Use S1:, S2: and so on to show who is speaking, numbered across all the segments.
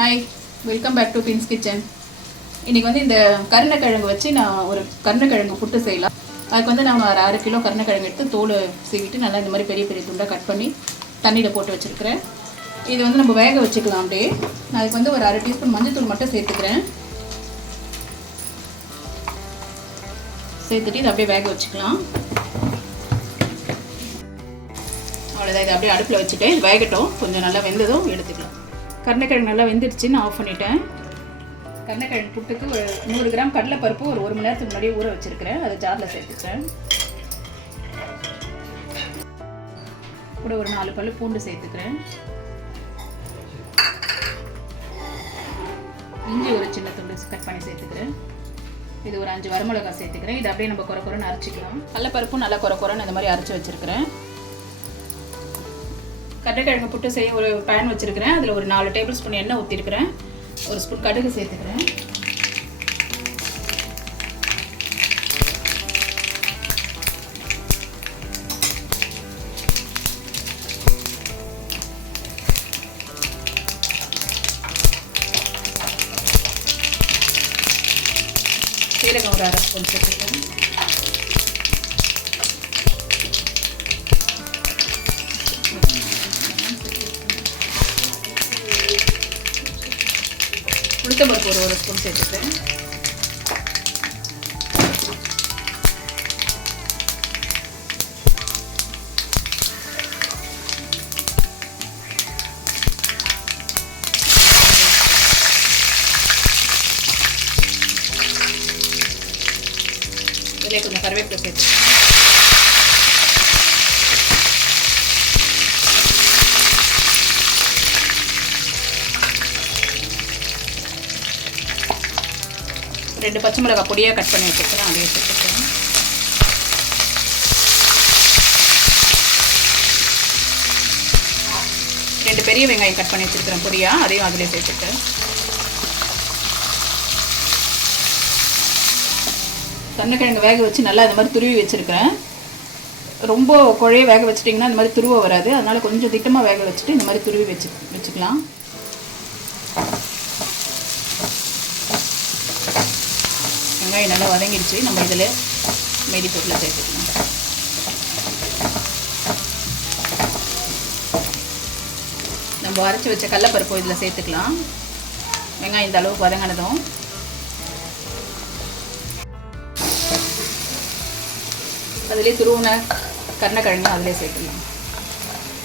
S1: Hi welcome back to pin's kitchen இன்றைக்கி வந்து இந்த கருணக்கிழங்கு வச்சு நான் ஒரு கருணக்கிழங்கு புட்டு செய்யலாம். அதுக்கு வந்து நான் ஒரு அரை கிலோ கருணக்கிழங்கு எடுத்து தோல் சீவிட்டு நல்லா இந்த மாதிரி பெரிய பெரிய துண்டாக கட் பண்ணி தண்ணியில் போட்டு வச்சுருக்கிறேன். இது வந்து நம்ம வேக வச்சுக்கலாம் அப்படியே. நான் அதுக்கு வந்து ஒரு அரை டீஸ்பூன் மஞ்சத்தூள் மட்டும் சேர்த்துக்கிறேன். சேர்த்துட்டு இதை அப்படியே வேக வச்சுக்கலாம். அவ்வளோதான் இதை அப்படியே அடுப்பில் வச்சுட்டு இது வேகட்டும். கொஞ்சம் நல்லா வெந்ததும் எடுத்துக்கலாம். கருணைக்கிழங்கு நல்லா வெந்துடுச்சுன்னு ஆஃப் பண்ணிட்டேன். கருணைக்கிழங்கு புட்டுக்கு ஒரு நூறு கிராம் கடலைப்பருப்பு ஒரு ஒரு மணி நேரத்துக்கு முன்னாடியே ஊற வச்சுருக்கிறேன். அதை ஜாரில் சேர்த்துக்கிறேன். கூட ஒரு நாலு பல்லு பூண்டு சேர்த்துக்கிறேன். இஞ்சி ஒரு சின்ன துண்டு கட் பண்ணி சேர்த்துக்கிறேன். இது ஒரு அஞ்சு வரமிளகாய் சேர்த்துக்கிறேன். இது அப்படியே நம்ம குறை குறைன்னு அரைச்சிக்கலாம். கடலைப்பருப்பும் நல்லா குறை குறைன்னு இந்த மாதிரி அரைச்சி வச்சுருக்கிறேன். கடலைக்கிழங்கு புட்டு செய்ய ஒரு பேன் வச்சுருக்கிறேன். அதில் ஒரு நாலு டேபிள் ஸ்பூன் எண்ணெய் ஊற்றிருக்கிறேன் ஒரு ஸ்பூன் கடுகு சேர்த்துக்கிறேன். சீரகம் ஒரு அரை ஸ்பூன் சேர்த்துக்கிறேன். உளுத்தம்பருப்பு ஒரு ஒரு ஸ்பூன் சேர்த்துக்கிறேன் இதில் கொஞ்சம் ரெண்டு பச்சை மிளகாய் பொடியாக கட் பண்ணி வச்சுருக்கிறேன் அதையும் சேர்த்துக்கிறேன் ரெண்டு பெரிய வெங்காயம் கட் பண்ணி வச்சுருக்கிறேன் பொடியாக அதையும் அதிலே சேர்த்துக்கிறேன் கருணைக்கிழங்கு வேக வச்சு நல்லா இந்த மாதிரி துருவி வச்சுருக்கிறேன் ரொம்ப குழைய வேக வச்சிட்டிங்கன்னா இந்த மாதிரி துருவ வராது. அதனால் கொஞ்சம் திட்டமாக வேக வச்சுட்டு இந்த மாதிரி துருவி வச்சு வச்சுக்கலாம். வெங்காயம் நல்லா வதங்கிடுச்சு. நம்ம இதில் மீதி பொருளை சேர்த்துக்கலாம் நம்ம அரைச்சி வச்ச கடலப்பருப்பு இதில் சேர்த்துக்கலாம். வெங்காயம் இந்த அளவுக்கு வதங்கினதும். அதிலே துருவின கருணக்கிழங்கு அதிலே சேர்த்துக்கலாம்.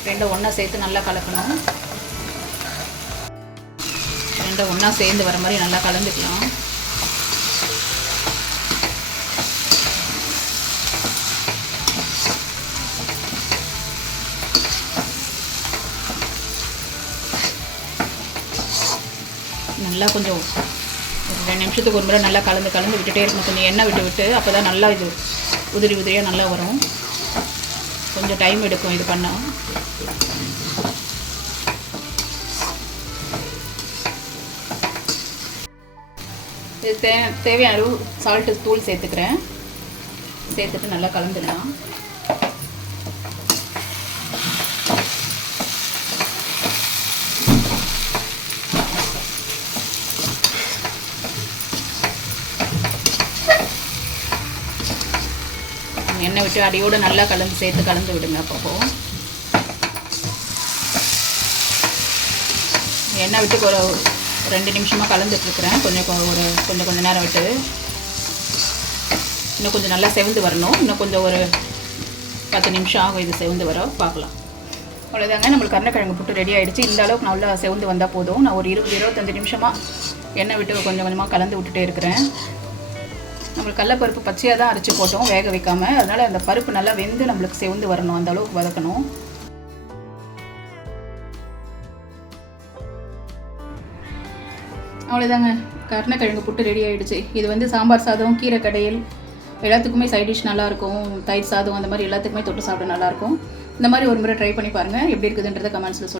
S1: ரெண்டும் ஒன்றா சேர்த்து நல்லா கலக்கணும். ரெண்டும் ஒன்றா சேர்ந்து வர மாதிரி நல்லா கலந்துக்கலாம். நல்லா கொஞ்சம் ஒரு ரெண்டு நிமிஷத்துக்கு ஒரு முறை நல்லா கலந்து கலந்து விட்டுட்டே இருக்கணும். கொஞ்சம் எண்ணெய் விட்டு விட்டு அப்போ தான் நல்லா இது உதிரி உதிரியாக நல்லா வரும். கொஞ்சம் டைம் எடுக்கும் இது பண்ண. இது தே தேவையான அளவு சால்ட்டு தூள் சேர்த்துக்கிறேன். சேர்த்துட்டு நல்லா கலந்துடலாம். எண்ணெய் விட்டு அடியோடு நல்லா கலந்து சேர்த்து கலந்து விடுங்க அப்பப்போ எண்ணெய் விட்டு ஒரு ரெண்டு நிமிஷமாக கலந்துட்டுருக்குறேன் கொஞ்சம் ஒரு கொஞ்சம் கொஞ்சம் நேரம் விட்டு. இன்னும் கொஞ்சம் நல்லா செவந்து வரணும். இன்னும் கொஞ்சம் ஒரு பத்து நிமிஷம் ஆகும் இது செவந்து வர பார்க்கலாம். அவ்வளோதாங்க நம்மளுக்கு கருணக்கிழங்கு புட்டு ரெடி ஆகிடுச்சு இந்த அளவுக்கு நல்லா செவந்து வந்தால் போதும். நான் ஒரு இருபது இருபத்தஞ்சு நிமிஷமாக எண்ணெய் விட்டு கொஞ்சம் கொஞ்சமாக கலந்து விட்டுட்டே இருக்கிறேன். நம்மளுக்கு கடலப்பருப்பு பச்சையாக தான் அரைச்சி போட்டோம் வேக வைக்காம. அதனால் அந்த பருப்பு நல்லா வெந்து நம்மளுக்கு செவந்து வரணும் அந்த அளவுக்கு வதக்கணும். அவ்வளோதாங்க கருணக்கிழங்கு புட்டு ரெடி ஆயிடுச்சு. இது வந்து சாம்பார் சாதம் கீரை கடையில். எல்லாத்துக்குமே சைட் டிஷ் நல்லாயிருக்கும் தயிர் சாதம் அந்த மாதிரி எல்லாத்துக்குமே தொட்டு சாப்பிட நல்லாயிருக்கும் இந்த மாதிரி ஒரு முறை ட்ரை பண்ணி பாருங்கள் எப்படி இருக்குதுன்றதை கமெண்ட்ஸில்